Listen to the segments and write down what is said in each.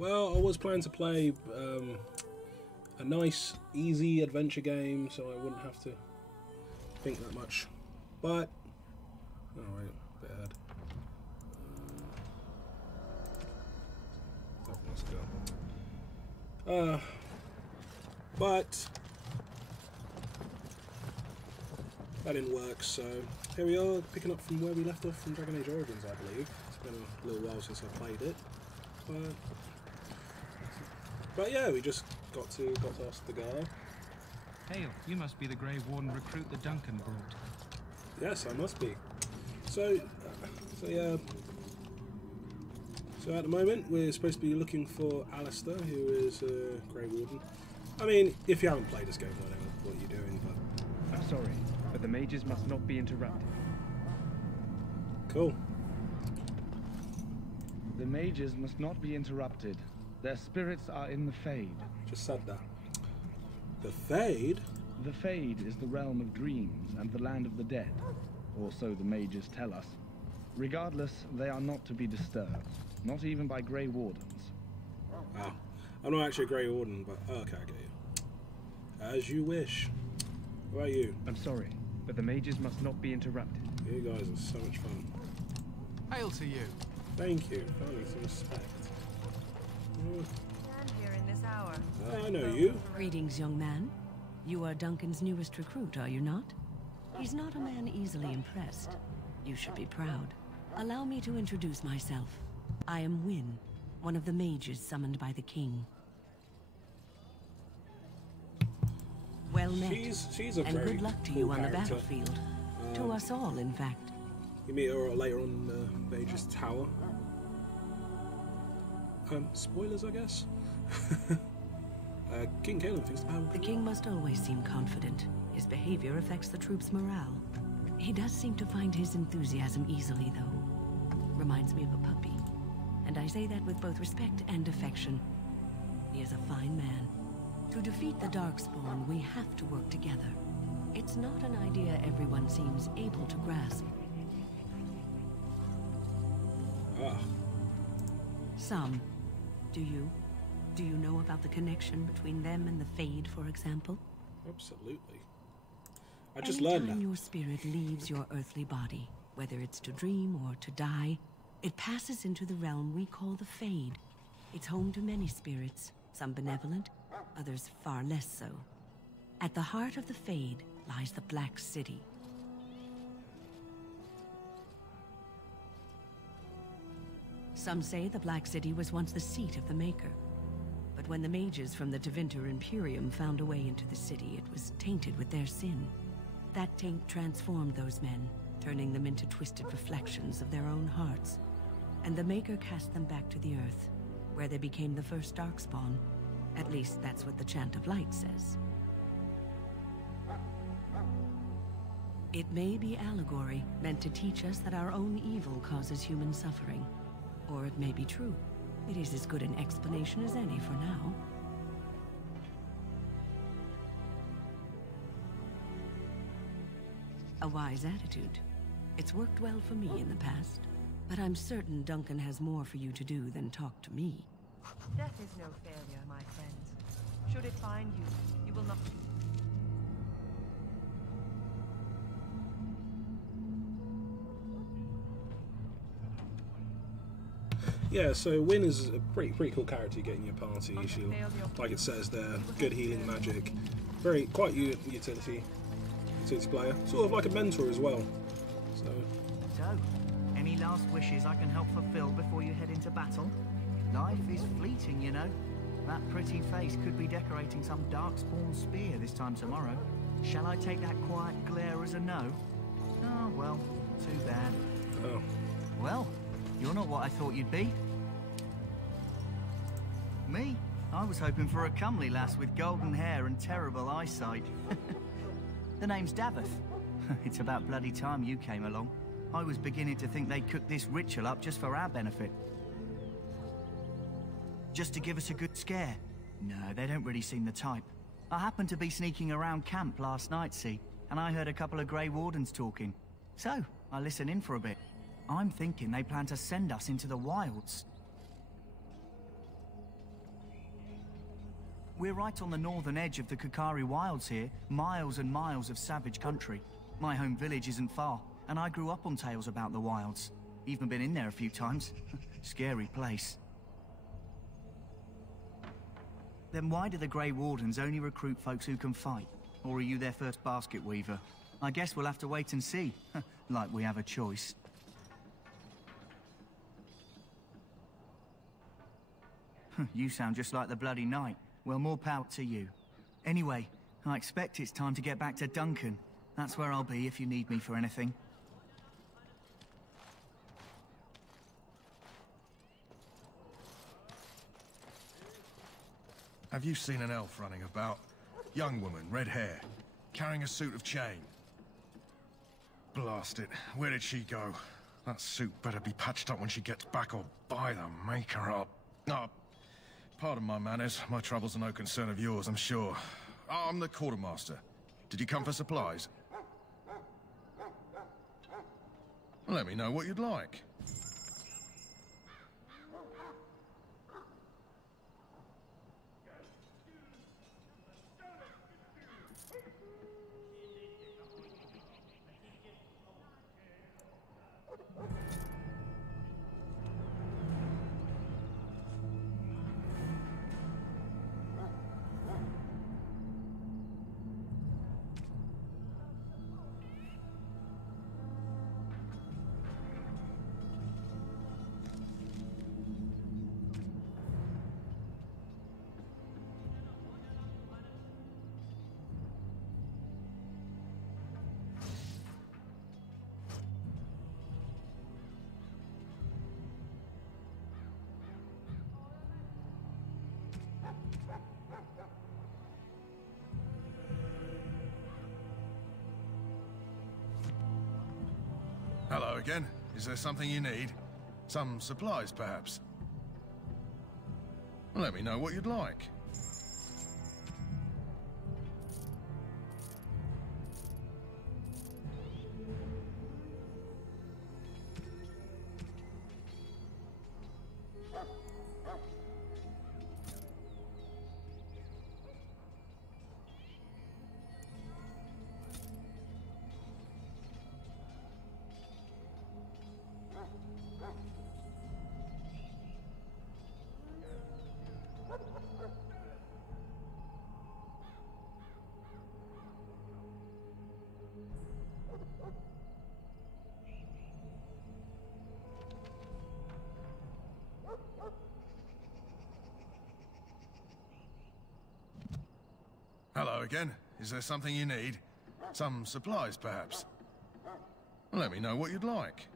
Well, I was planning to play a nice, easy adventure game, so I wouldn't have to think that much. But, oh wait, a bit ahead. Let's go. But that didn't work, so here we are, picking up from where we left off from Dragon Age Origins, I believe. It's been a little while since I played it, but yeah, we just got to ask the guy. Hail, you must be the Grey Warden recruit that Duncan brought. Yes, I must be. So yeah. So at the moment, we're supposed to be looking for Alistair, who is Grey Warden. I mean, if you haven't played this game, I don't know what you're doing, but... I'm sorry, but the mages must not be interrupted. Cool. The mages must not be interrupted. Their spirits are in the Fade. Just said that. The Fade? The Fade is the realm of dreams and the land of the dead. Or so the mages tell us. Regardless, they are not to be disturbed. Not even by Grey Wardens. Oh, I'm not actually a Grey Warden, but okay, I get you. As you wish. What about you? I'm sorry, but the mages must not be interrupted. You guys are so much fun. Hail to you. Thank you. Finally, some respect. Stand here in this hour. I know you. Greetings, young man. You are Duncan's newest recruit, are you not? He's not a man easily impressed. You should be proud. Allow me to introduce myself. I am Wynne, one of the mages summoned by the king. Well met, She's a and very good luck to cool you on the character. battlefield. To us all, in fact. You meet her later on in the Mage's Tower. Spoilers, I guess? King Cailan thinks the battle... The king must always seem confident. His behavior affects the troops' morale. He does seem to find his enthusiasm easily, though. Reminds me of a puppy. And I say that with both respect and affection. He is a fine man. To defeat the Darkspawn, we have to work together. It's not an idea everyone seems able to grasp. Ah. Some. Do you? Do you know about the connection between them and the Fade, for example? Absolutely. I just learned that. Anytime your spirit leaves your earthly body, whether it's to dream or to die, it passes into the realm we call the Fade. It's home to many spirits, some benevolent, others far less so. At the heart of the Fade lies the Black City. Some say the Black City was once the seat of the Maker. But when the mages from the Tevinter Imperium found a way into the city, it was tainted with their sin. That taint transformed those men, turning them into twisted reflections of their own hearts. And the Maker cast them back to the Earth, where they became the first Darkspawn. At least that's what the Chant of Light says. It may be allegory, meant to teach us that our own evil causes human suffering. Or it may be true. It is as good an explanation as any for now. A wise attitude. It's worked well for me in the past, but I'm certain Duncan has more for you to do than talk to me. Death is no failure, my friends. Should it find you, you will not... Yeah, so Wynne is a pretty cool character you get in your party. She, like it says there, good healing magic, quite utility player, sort of like a mentor as well. So, any last wishes I can help fulfill before you head into battle? Life is fleeting, you know. That pretty face could be decorating some Darkspawn spear this time tomorrow. Shall I take that quiet glare as a no? Oh, well, too bad. Oh. Well, you're not what I thought you'd be. Me? I was hoping for a comely lass with golden hair and terrible eyesight. The name's Daveth. It's about bloody time you came along. I was beginning to think they'd cook this ritual up just for our benefit. Just to give us a good scare. No, they don't really seem the type. I happened to be sneaking around camp last night, see, and I heard a couple of Grey Wardens talking. So, I listened in for a bit. I'm thinking they plan to send us into the wilds. We're right on the northern edge of the Kakari Wilds here, miles and miles of savage country. My home village isn't far, and I grew up on tales about the wilds. Even been in there a few times. Scary place. Then why do the Grey Wardens only recruit folks who can fight? Or are you their first basket weaver? I guess we'll have to wait and see. Like we have a choice. You sound just like the bloody knight. Well, more power to you. Anyway, I expect it's time to get back to Duncan. That's where I'll be if you need me for anything. Have you seen an elf running about? Young woman, red hair, carrying a suit of chain. Blast it. Where did she go? That suit better be patched up when she gets back, or by the maker up. Oh, pardon my manners. My troubles are no concern of yours, I'm sure. I'm the quartermaster. Did you come for supplies? Let me know what you'd like. Hello again. Is there something you need? Some supplies, perhaps? Let me know what you'd like. Hello again. Is there something you need? Some supplies, perhaps? Let me know what you'd like.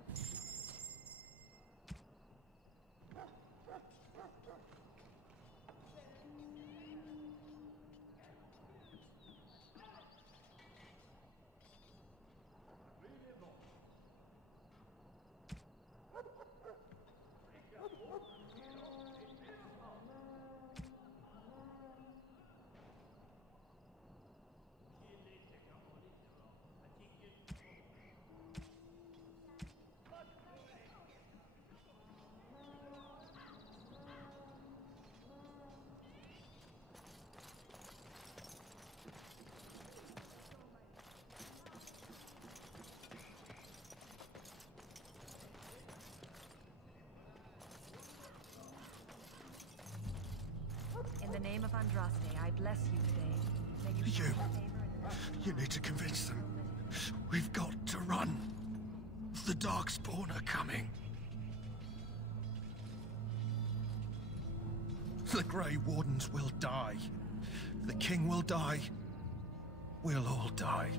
In the name of Andraste, I bless you today. May you You. find favor in the rest You need to convince them. We've got to run. The Darkspawn are coming. The Grey Wardens will die. The King will die. We'll all die.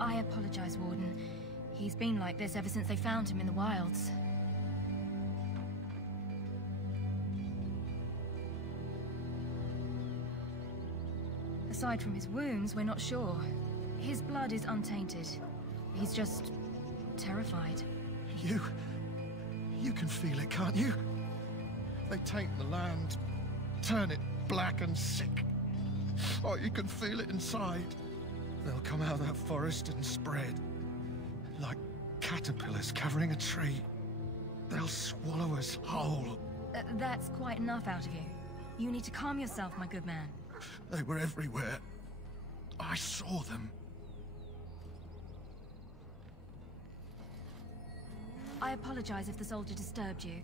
I apologize, Warden. He's been like this ever since they found him in the wilds. Aside from his wounds, we're not sure. His blood is untainted. He's just terrified. You can feel it, can't you? They taint the land, turn it black and sick. Oh, you can feel it inside. They'll come out of that forest and spread. Like caterpillars covering a tree. They'll swallow us whole. That's quite enough out of you. You need to calm yourself, my good man. They were everywhere. I saw them. I apologize if the soldier disturbed you.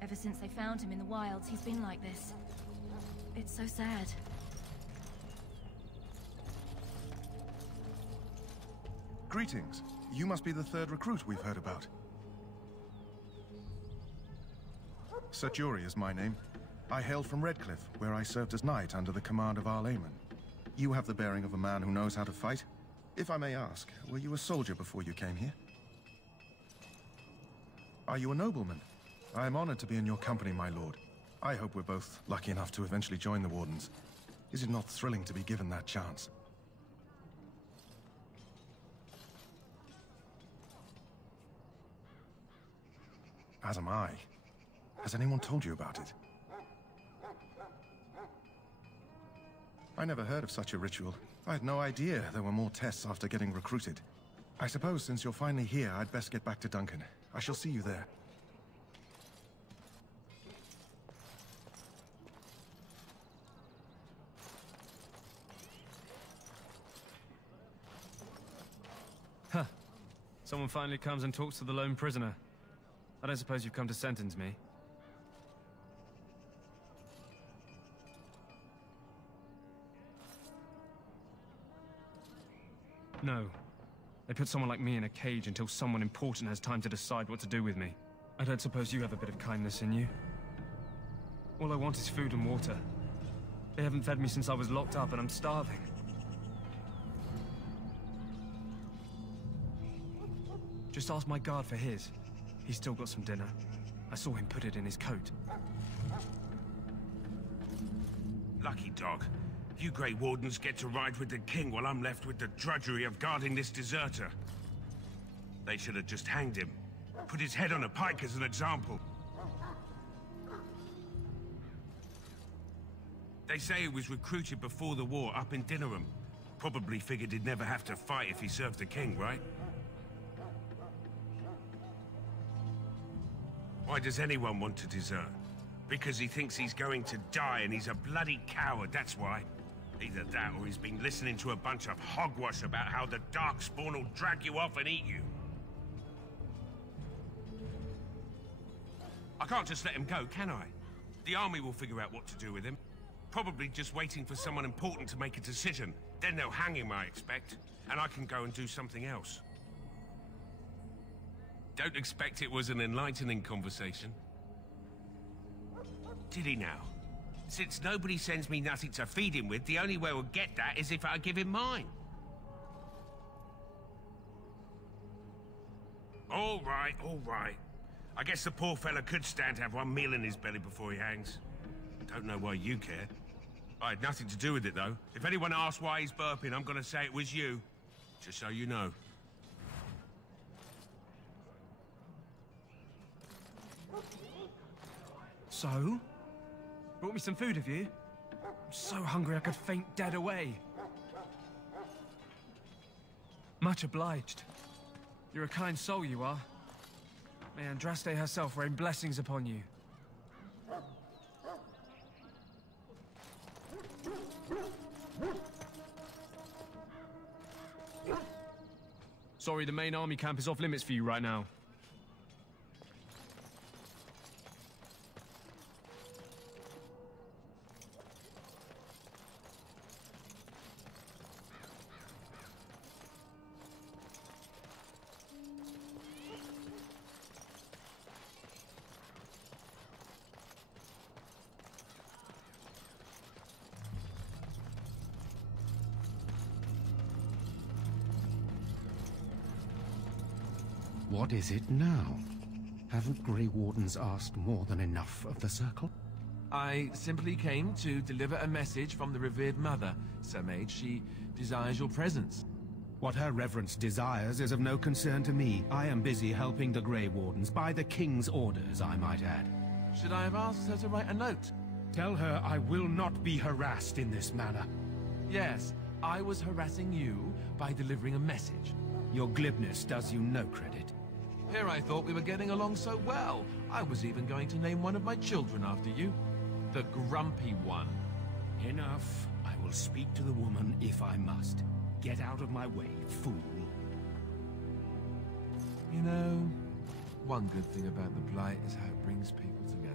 Ever since they found him in the wilds, he's been like this. It's so sad. Greetings. You must be the third recruit we've heard about. Serturi is my name. I hail from Redcliffe, where I served as knight under the command of Arl Eamon. You have the bearing of a man who knows how to fight. If I may ask, were you a soldier before you came here? Are you a nobleman? I am honored to be in your company, my lord. I hope we're both lucky enough to eventually join the Wardens. Is it not thrilling to be given that chance? As am I. Has anyone told you about it? I never heard of such a ritual. I had no idea there were more tests after getting recruited. I suppose since you're finally here, I'd best get back to Duncan. I shall see you there. Huh. Someone finally comes and talks to the lone prisoner. I don't suppose you've come to sentence me. No. They put someone like me in a cage until someone important has time to decide what to do with me. I don't suppose you have a bit of kindness in you. All I want is food and water. They haven't fed me since I was locked up and I'm starving. Just ask my guard for his. He's still got some dinner. I saw him put it in his coat. Lucky dog. You Grey Wardens get to ride with the king while I'm left with the drudgery of guarding this deserter. They should have just hanged him. Put his head on a pike as an example. They say he was recruited before the war up in Dinnerham. Probably figured he'd never have to fight if he served the king, right? Why does anyone want to desert? Because he thinks he's going to die and he's a bloody coward, that's why. Either that or he's been listening to a bunch of hogwash about how the Darkspawn will drag you off and eat you. I can't just let him go, can I? The army will figure out what to do with him. Probably just waiting for someone important to make a decision. Then they'll hang him, I expect. And I can go and do something else. Don't expect it was an enlightening conversation. Did he now? Since nobody sends me nothing to feed him with, the only way we'll get that is if I give him mine. All right, all right. I guess the poor fella could stand to have one meal in his belly before he hangs. Don't know why you care. I had nothing to do with it, though. If anyone asks why he's burping, I'm gonna say it was you. Just so you know. So? Brought me some food, have you? I'm so hungry I could faint dead away. Much obliged. You're a kind soul, you are. May Andraste herself rain blessings upon you. Sorry, the main army camp is off limits for you right now. What is it now? Haven't Grey Wardens asked more than enough of the Circle? I simply came to deliver a message from the revered mother, Sir Mage. She desires your presence. What her reverence desires is of no concern to me. I am busy helping the Grey Wardens, by the King's orders, I might add. Should I have asked her to write a note? Tell her I will not be harassed in this manner. Yes, I was harassing you by delivering a message. Your glibness does you no credit. Here I thought we were getting along so well. I was even going to name one of my children after you. The Grumpy One. Enough. I will speak to the woman if I must. Get out of my way, fool. You know, one good thing about the Blight is how it brings people together.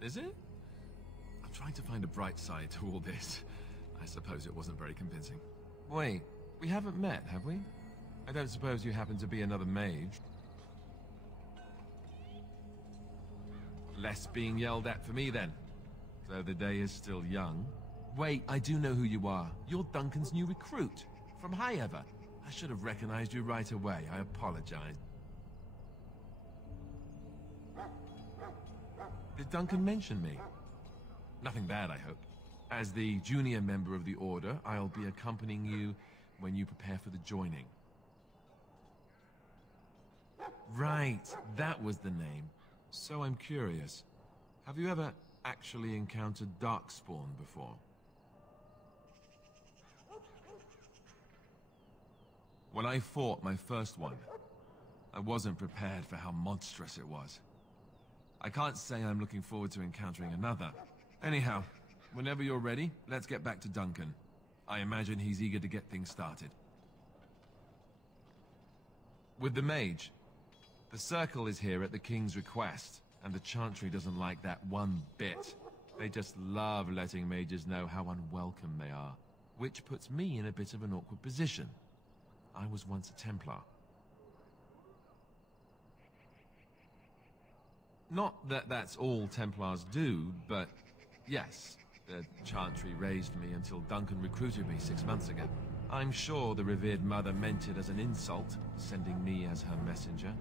Is it? I'm trying to find a bright side to all this. I suppose it wasn't very convincing. Wait, we haven't met, have we? I don't suppose you happen to be another mage? Less being yelled at for me, then. Though the day is still young. Wait, I do know who you are. You're Duncan's new recruit. From Highever. I should have recognized you right away. I apologize. Did Duncan mention me? Nothing bad, I hope. As the junior member of the Order, I'll be accompanying you when you prepare for the joining. Right, that was the name. So I'm curious. Have you ever actually encountered Darkspawn before? When I fought my first one, I wasn't prepared for how monstrous it was. I can't say I'm looking forward to encountering another. Anyhow, whenever you're ready, let's get back to Duncan. I imagine he's eager to get things started. With the mage, the Circle is here at the King's request, and the Chantry doesn't like that one bit. They just love letting mages know how unwelcome they are, which puts me in a bit of an awkward position. I was once a Templar. Not that that's all Templars do, but yes, the Chantry raised me until Duncan recruited me 6 months ago. I'm sure the revered mother meant it as an insult, sending me as her messenger,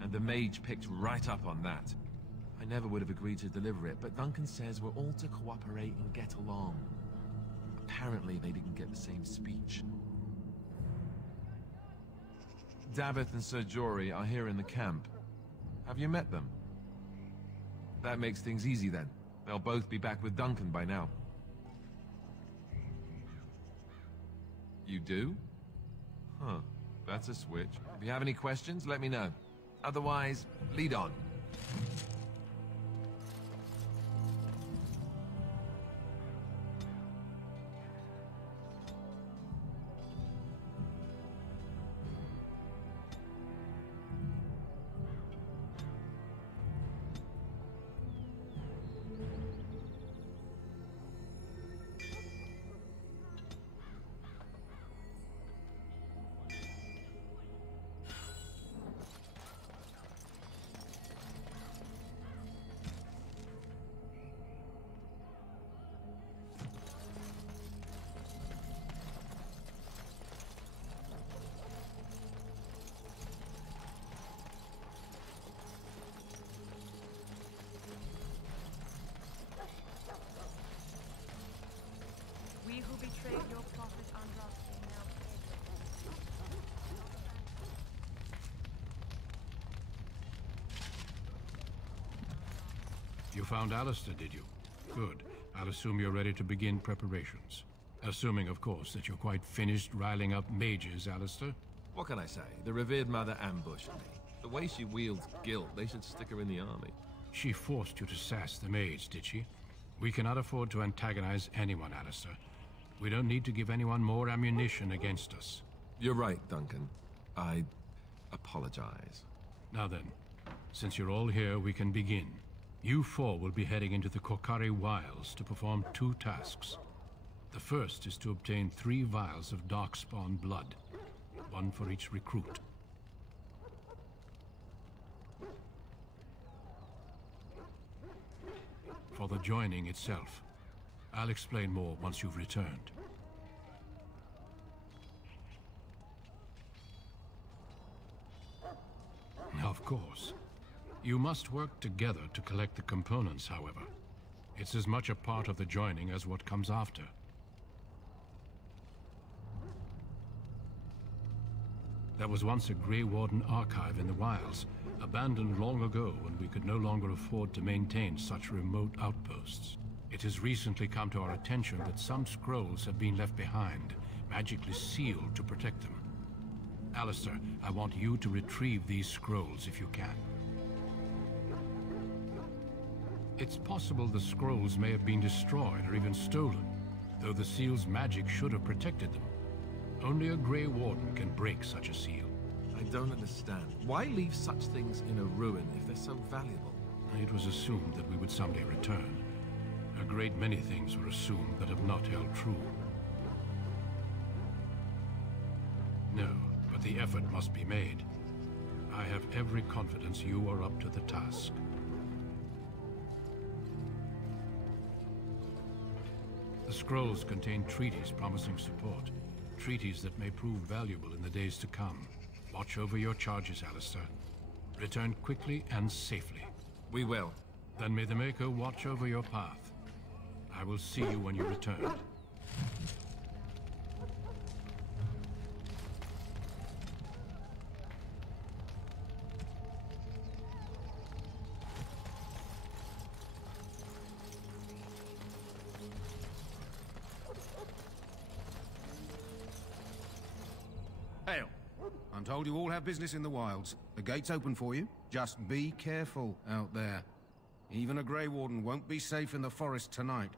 and the mage picked right up on that. I never would have agreed to deliver it, but Duncan says we're all to cooperate and get along. Apparently they didn't get the same speech. Daveth and Sir Jory are here in the camp. Have you met them? That makes things easy then. They'll both be back with Duncan by now. You do? Huh. That's a switch. If you have any questions, let me know. Otherwise, lead on. We who betrayed your prophet Andraste now pay. You found Alistair, did you? Good. I'll assume you're ready to begin preparations. Assuming, of course, that you're quite finished riling up mages, Alistair. What can I say? The revered mother ambushed me. The way she wields guilt, they should stick her in the army. She forced you to sass the mage, did she? We cannot afford to antagonize anyone, Alistair. We don't need to give anyone more ammunition against us. You're right, Duncan. I apologize. Now then, since you're all here, we can begin. You four will be heading into the Korcari Wilds to perform 2 tasks. The first is to obtain 3 vials of Darkspawn blood, 1 for each recruit. For the joining itself, I'll explain more once you've returned. Of course. You must work together to collect the components, however. It's as much a part of the joining as what comes after. There was once a Grey Warden archive in the wilds, abandoned long ago when we could no longer afford to maintain such remote outposts. It has recently come to our attention that some scrolls have been left behind, magically sealed to protect them. Alistair, I want you to retrieve these scrolls if you can. It's possible the scrolls may have been destroyed or even stolen, though the seal's magic should have protected them. Only a Grey Warden can break such a seal. I don't understand. Why leave such things in a ruin if they're so valuable? It was assumed that we would someday return. A great many things were assumed that have not held true. No, but the effort must be made. I have every confidence you are up to the task. The scrolls contain treaties promising support. Treaties that may prove valuable in the days to come. Watch over your charges, Alistair. Return quickly and safely. We will. Then may the Maker watch over your path. I will see you when you return. Hail. I'm told you all have business in the wilds. The gate's open for you. Just be careful out there. Even a Grey Warden won't be safe in the forest tonight.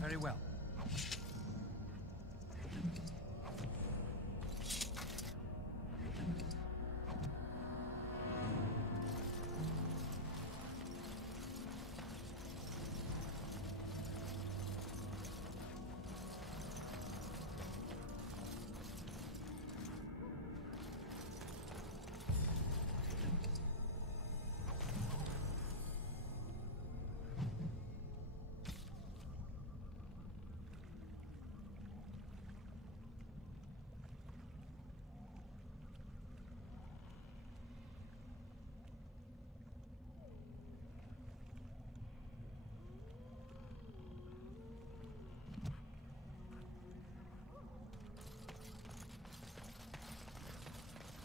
Very well.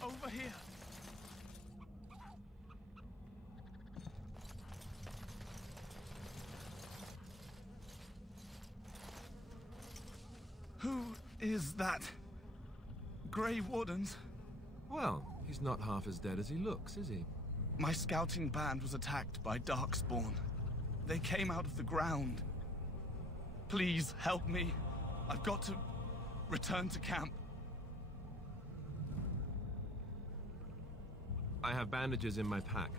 Over here. Who is that? Grey Wardens? Well, he's not half as dead as he looks, is he? My scouting band was attacked by Darkspawn. They came out of the ground. Please help me. I've got to return to camp. I have bandages in my pack.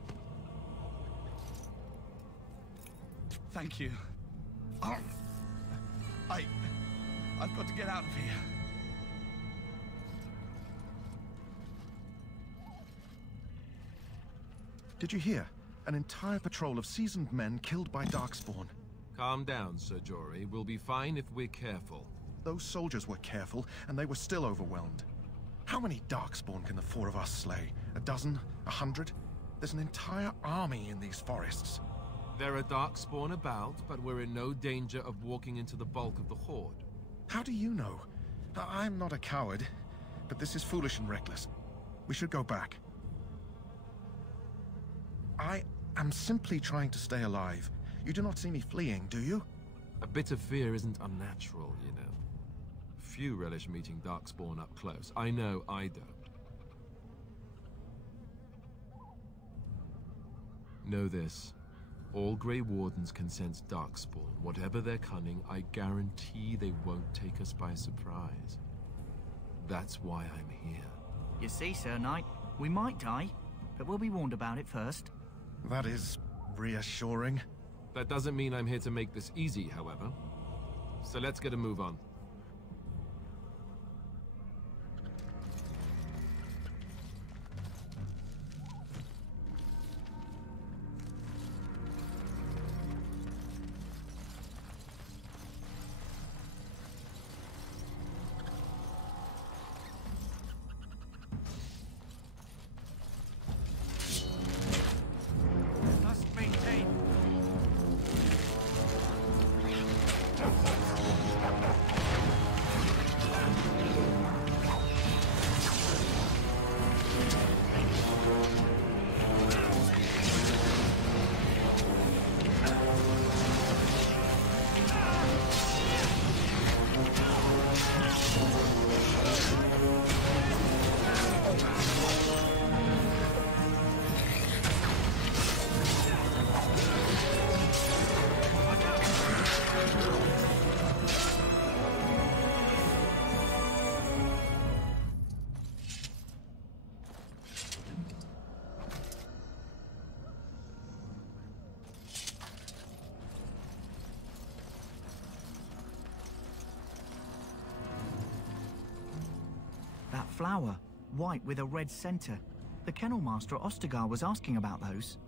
Thank you. I've got to get out of here. Did you hear? An entire patrol of seasoned men killed by Darkspawn. Calm down, Sir Jory. We'll be fine if we're careful. Those soldiers were careful, and they were still overwhelmed. How many Darkspawn can the four of us slay? A dozen? 100? There's an entire army in these forests. There are Darkspawn about, but we're in no danger of walking into the bulk of the Horde. How do you know? I'm not a coward, but this is foolish and reckless. We should go back. I am simply trying to stay alive. You do not see me fleeing, do you? A bit of fear isn't unnatural, you know. Few relish meeting Darkspawn up close. I know I don't. Know this. All Grey Wardens can sense Darkspawn. Whatever their cunning, I guarantee they won't take us by surprise. That's why I'm here. You see, Sir Knight, we might die, but we'll be warned about it first. That is reassuring. That doesn't mean I'm here to make this easy, however. So let's get a move on. That flower, white with a red center. The Kennel Master at Ostagar was asking about those.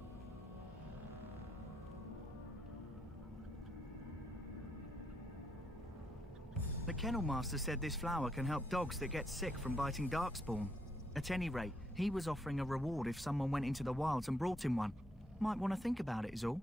The Kennel Master said this flower can help dogs that get sick from biting Darkspawn. At any rate, he was offering a reward if someone went into the wilds and brought him one. Might want to think about it is all.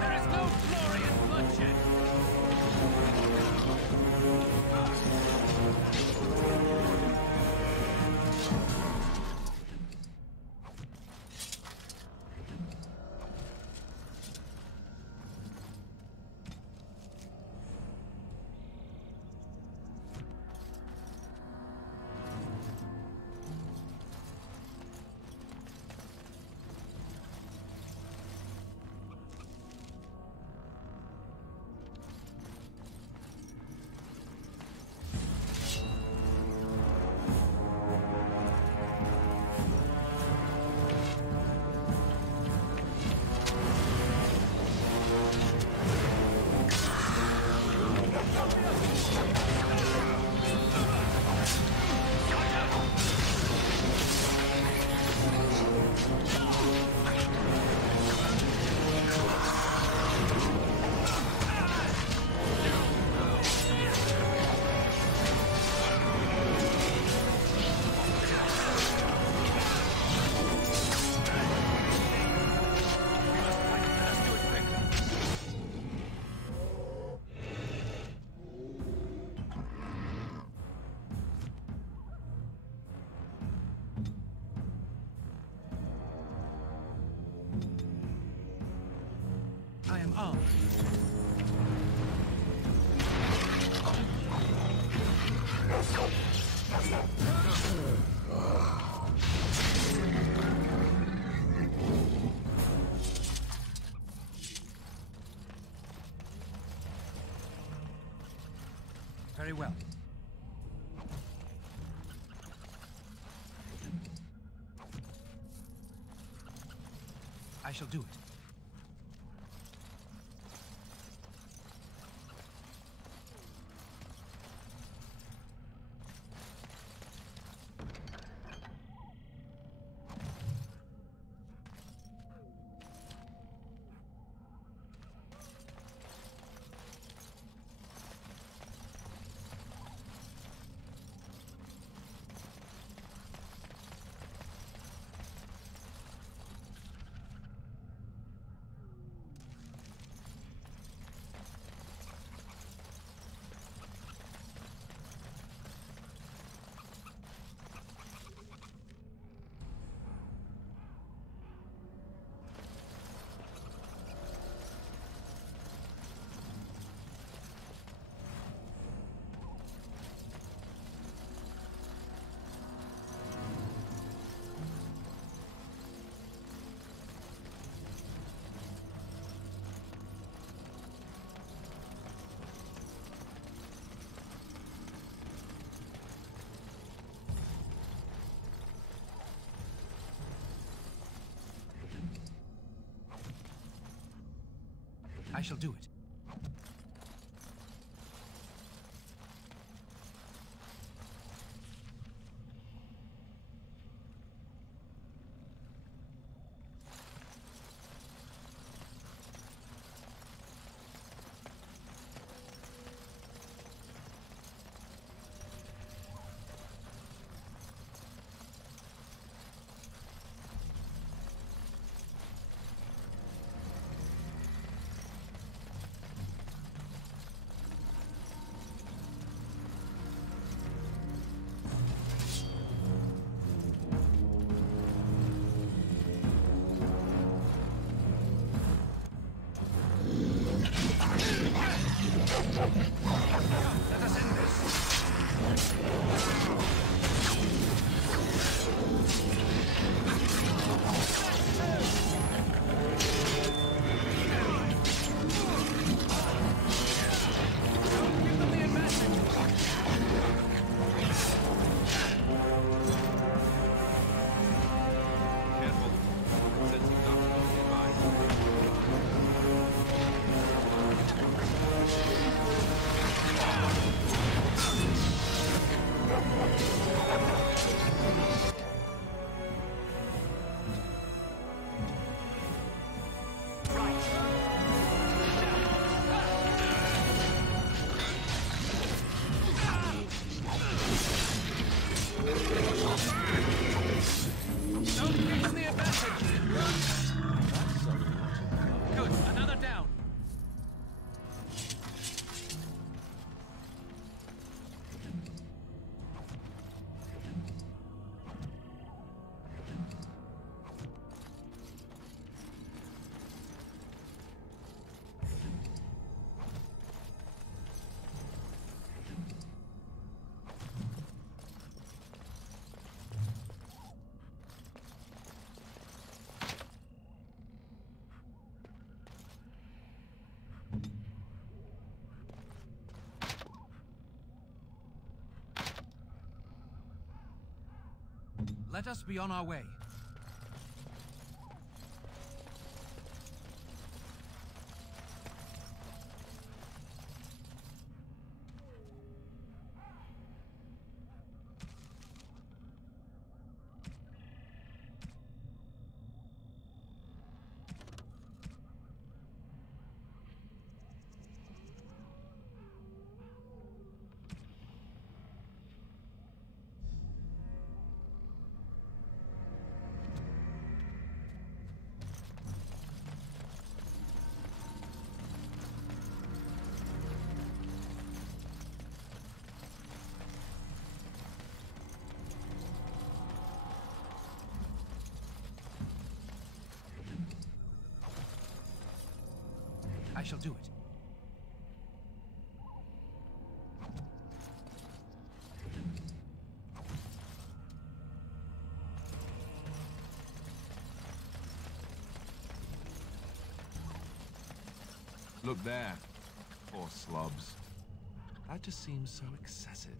There is no glory in bloodshed! I am armed. Very well. I shall do it. I shall do it. Let us end Good, another down. Let us be on our way. shall do it. Look there. Poor slobs. That just seems so excessive.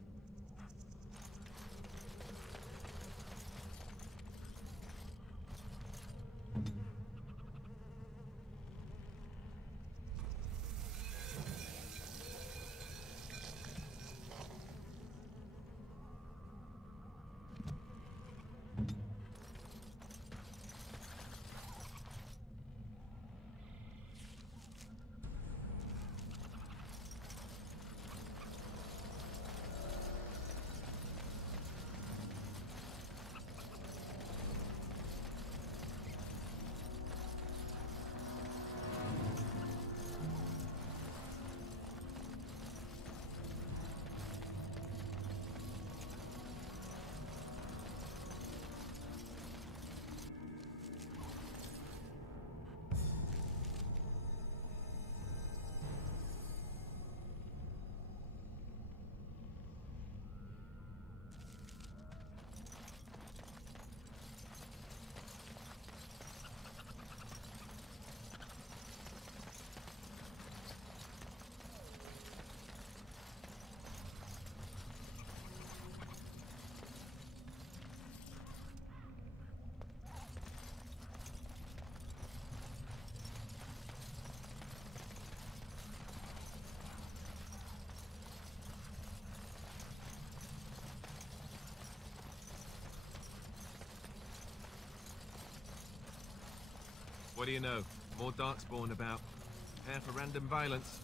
What do you know? More darkspawn about. Prepare for random violence.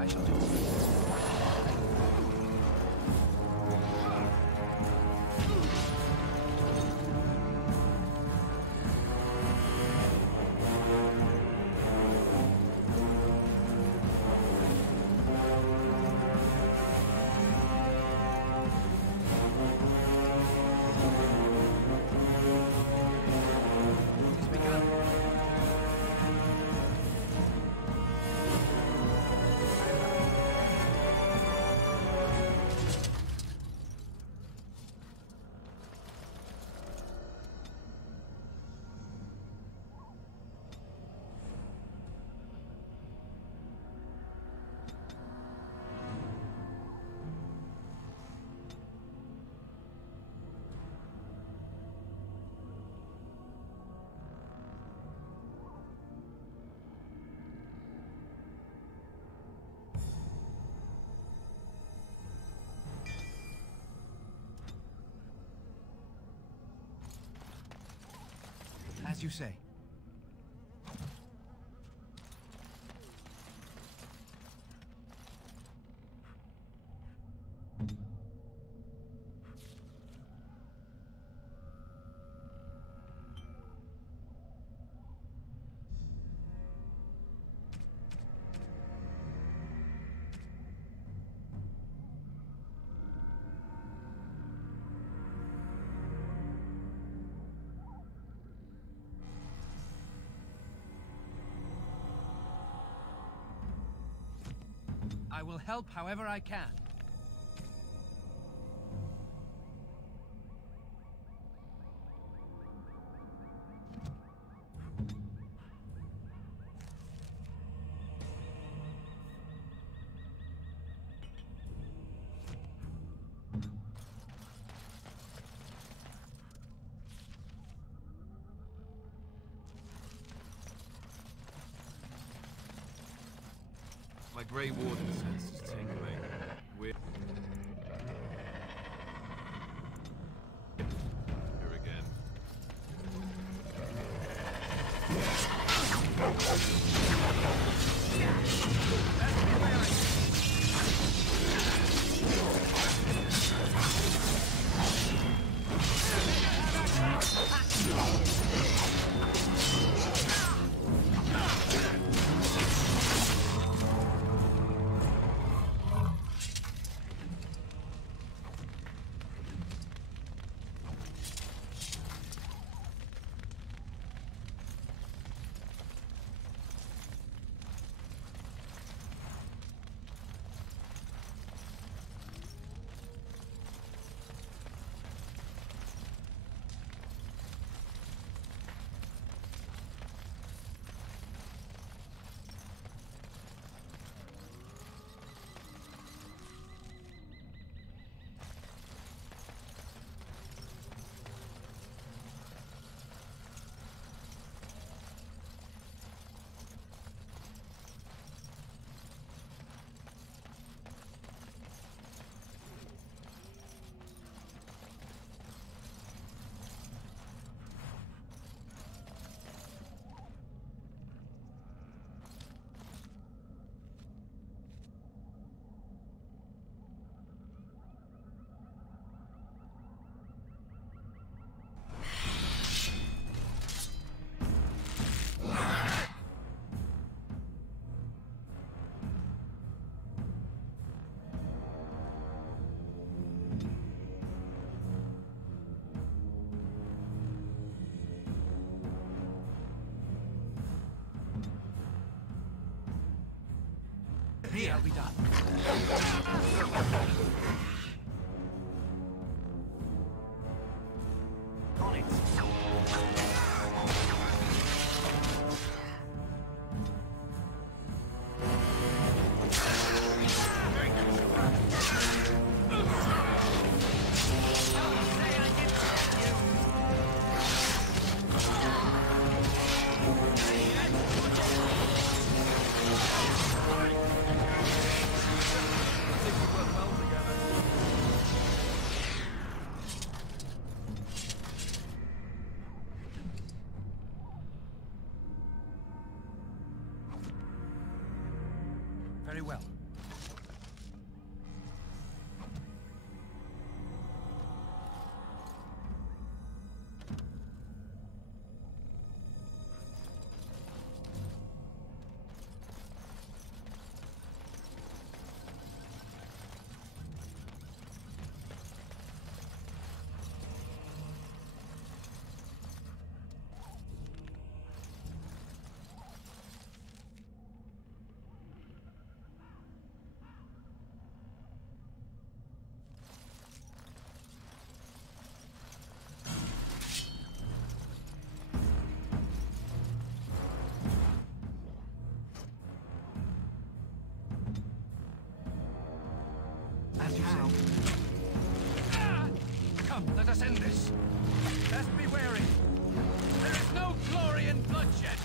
I shall do it. As you say. I will help however I can. My Grey Warden sense is tingling. We're here again. Here we done. On it. Very well. As you say. Come, let us end this. Let's be wary. There is no glory in bloodshed.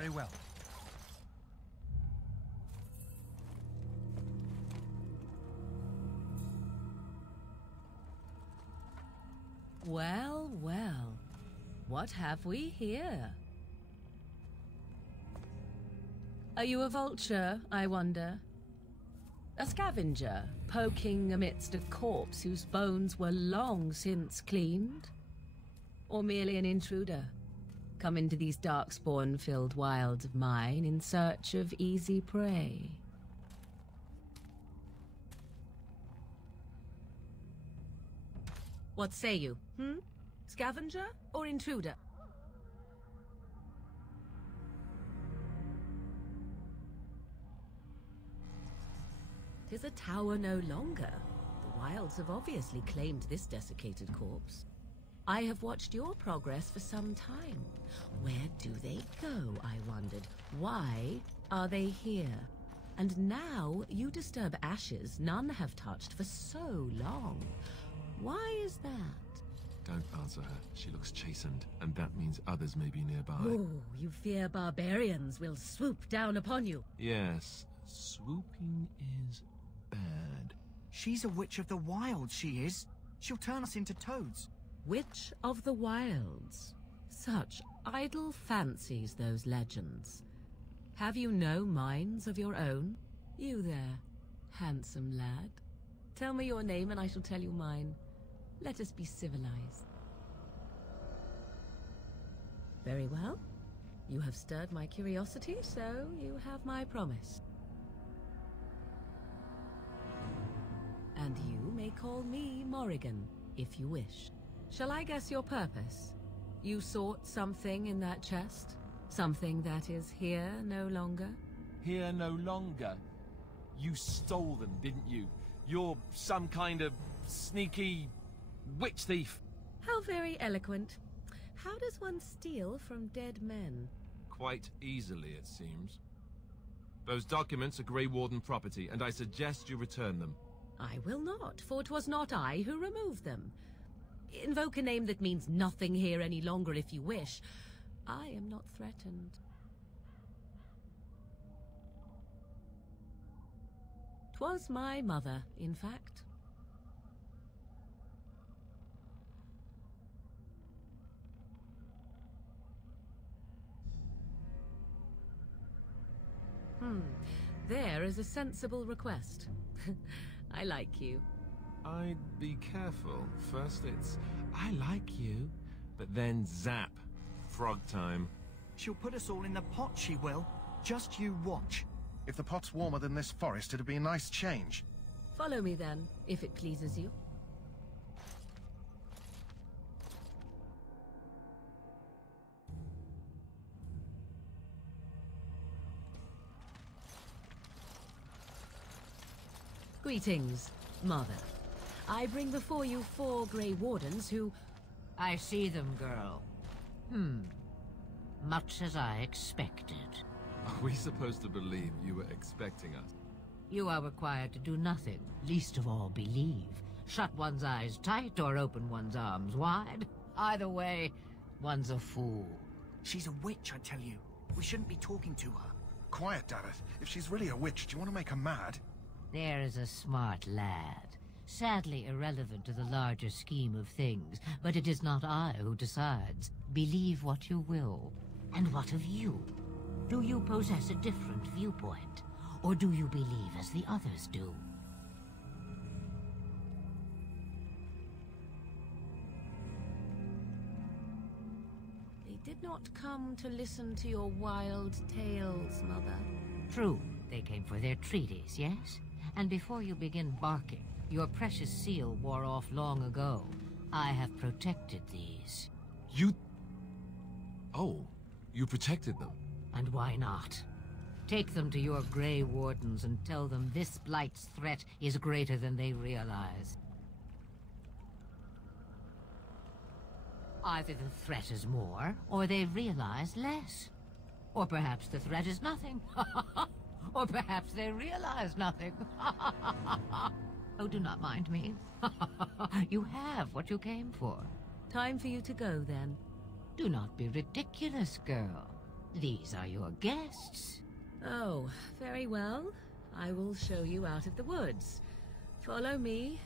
Very well. Well, well. What have we here? Are you a vulture, I wonder? A scavenger, poking amidst a corpse whose bones were long since cleaned? Or merely an intruder, come into these darkspawn-filled wilds of mine in search of easy prey? What say you, Scavenger or intruder? 'Tis a tower no longer. The wilds have obviously claimed this desiccated corpse. I have watched your progress for some time. Where do they go, I wondered? Why are they here? And now you disturb ashes none have touched for so long. Why is that? Don't answer her. She looks chastened, and that means others may be nearby. Oh, you fear barbarians will swoop down upon you. Yes, swooping is bad. She's a witch of the wilds, she is. She'll turn us into toads. Witch of the wilds. Such idle fancies, those legends. Have you no minds of your own? You there, handsome lad. Tell me your name and I shall tell you mine. Let us be civilized. Very well. You have stirred my curiosity, so you have my promise. And you may call me Morrigan, if you wish. Shall I guess your purpose? You sought something in that chest? Something that is here no longer? Here no longer? You stole them, didn't you? You're some kind of sneaky witch thief. How very eloquent. How does one steal from dead men? Quite easily, it seems. Those documents are Grey Warden property, and I suggest you return them. I will not, for 'twas not I who removed them. Invoke a name that means nothing here any longer if you wish. I am not threatened. 'Twas my mother, in fact. There is a sensible request. I like you. I'd be careful. First it's, I like you, but then zap. Frog time. She'll put us all in the pot, she will. Just you watch. If the pot's warmer than this forest, it'd be a nice change. Follow me then, if it pleases you. Greetings, Mother. I bring before you 4 Grey Wardens who... I see them, girl. Much as I expected. Are we supposed to believe you were expecting us? You are required to do nothing, least of all believe. Shut one's eyes tight or open one's arms wide. Either way, one's a fool. She's a witch, I tell you. We shouldn't be talking to her. Quiet, Dareth. If she's really a witch, do you want to make her mad? There is a smart lad. Sadly irrelevant to the larger scheme of things, but it is not I who decides. Believe what you will. And what of you? Do you possess a different viewpoint? Or do you believe as the others do? They did not come to listen to your wild tales, Mother. True, they came for their treaties, yes? And before you begin barking, your precious seal wore off long ago. I have protected these. You... Oh, you protected them? And why not? Take them to your Grey Wardens and tell them this Blight's threat is greater than they realize. Either the threat is more, or they realize less. Or perhaps the threat is nothing. Or perhaps they realize nothing. Oh, do not mind me. You have what you came for. Time for you to go, then. Do not be ridiculous, girl. These are your guests. Oh, very well. I will show you out of the woods. Follow me.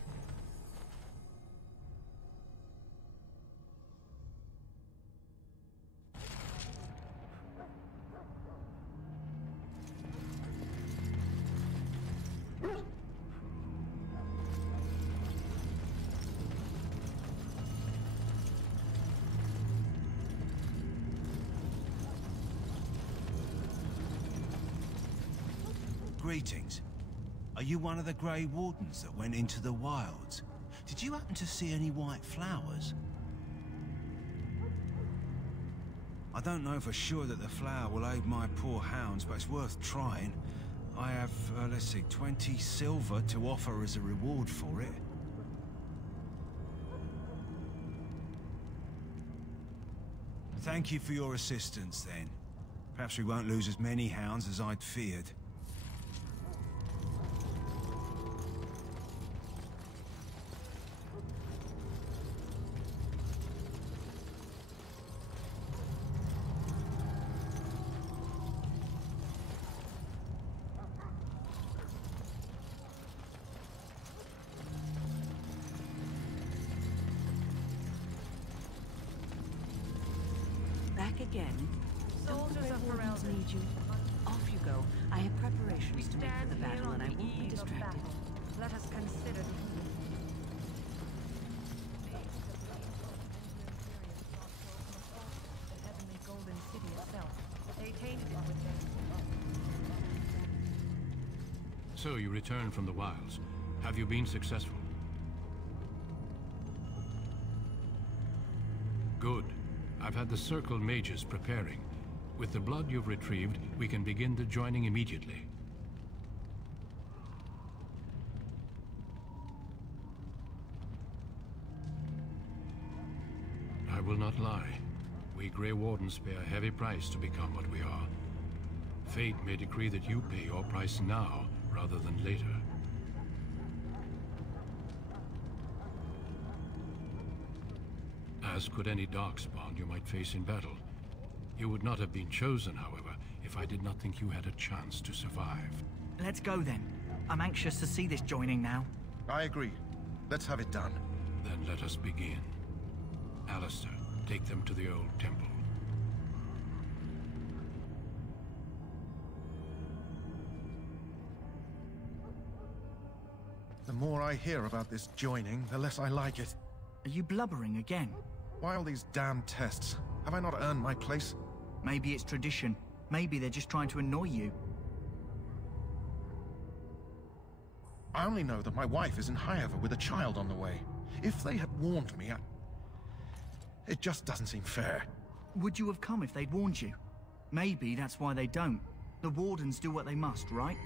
Greetings. Are you one of the Grey Wardens that went into the wilds? Did you happen to see any white flowers? I don't know for sure that the flower will aid my poor hounds, but it's worth trying. I have, let's see, 20 silver to offer as a reward for it. Thank you for your assistance, then. Perhaps we won't lose as many hounds as I'd feared. Back again. Don't the Grey Wardens need you? Off you go. I have preparations to make for the battle, and I won't be distracted. Let us consider the heavenly golden city itself. They tainted it with their... So you returned from the wilds. Have you been successful? Good. I've had the Circle mages preparing. With the blood you've retrieved, we can begin the joining immediately. I will not lie. We Grey Wardens pay a heavy price to become what we are. Fate may decree that you pay your price now, rather than later. As could any Darkspawn you might face in battle. You would not have been chosen, however, if I did not think you had a chance to survive. Let's go then. I'm anxious to see this joining now. I agree. Let's have it done. Then let us begin. Alistair, take them to the old temple. The more I hear about this joining, the less I like it. Are you blubbering again? Why all these damn tests? Have I not earned my place? Maybe it's tradition. Maybe they're just trying to annoy you. I only know that my wife is in Highever with a child on the way. If they had warned me, it just doesn't seem fair. Would you have come if they'd warned you? Maybe that's why they don't. The Wardens do what they must, right?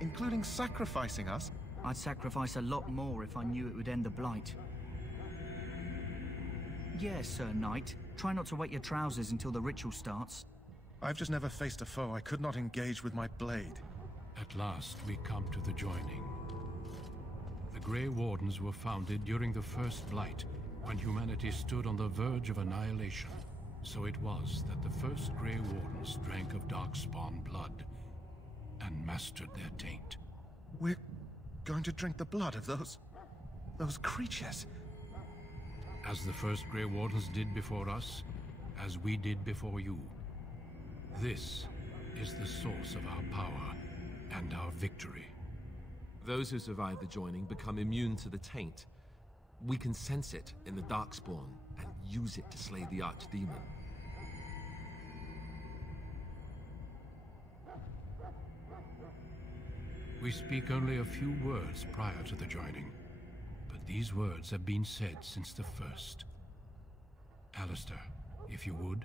Including sacrificing us? I'd sacrifice a lot more if I knew it would end the Blight. Yes, Sir Knight. Try not to wet your trousers until the ritual starts. I've just never faced a foe I could not engage with my blade. At last, we come to the joining. The Grey Wardens were founded during the First Blight, when humanity stood on the verge of annihilation. So it was that the first Grey Wardens drank of Darkspawn blood and mastered their taint. We're going to drink the blood of those creatures. As the first Grey Wardens did before us, as we did before you. This is the source of our power and our victory. Those who survive the joining become immune to the taint. We can sense it in the Darkspawn and use it to slay the Archdemon. We speak only a few words prior to the joining, but these words have been said since the first. Alistair, if you would.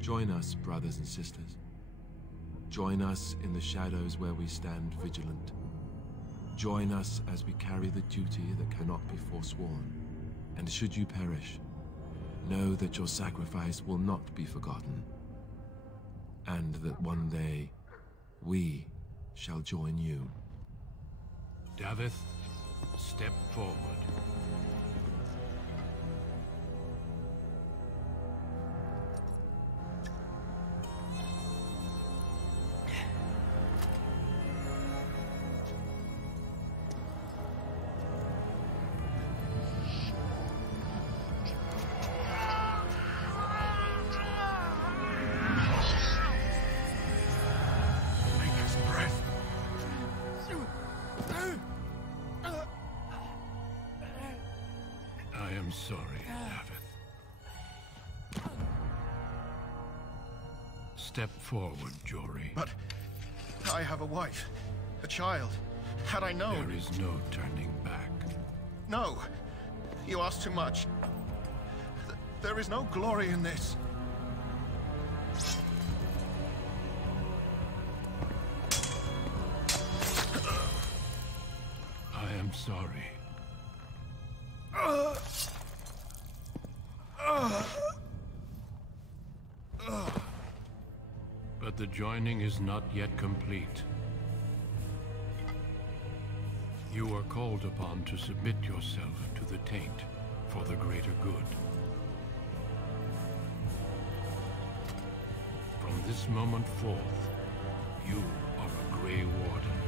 Join us, brothers and sisters. Join us in the shadows where we stand vigilant. Join us as we carry the duty that cannot be forsworn. And should you perish, know that your sacrifice will not be forgotten. And that one day, we shall join you. Davith, step forward. sorry, Davith. Step forward, Jory. But I have a wife, a child. Had I known... There is no turning back. No. You ask too much. There is no glory in this. I am sorry. But the joining is not yet complete. You are called upon to submit yourself to the taint for the greater good. From this moment forth, you are a Grey Warden.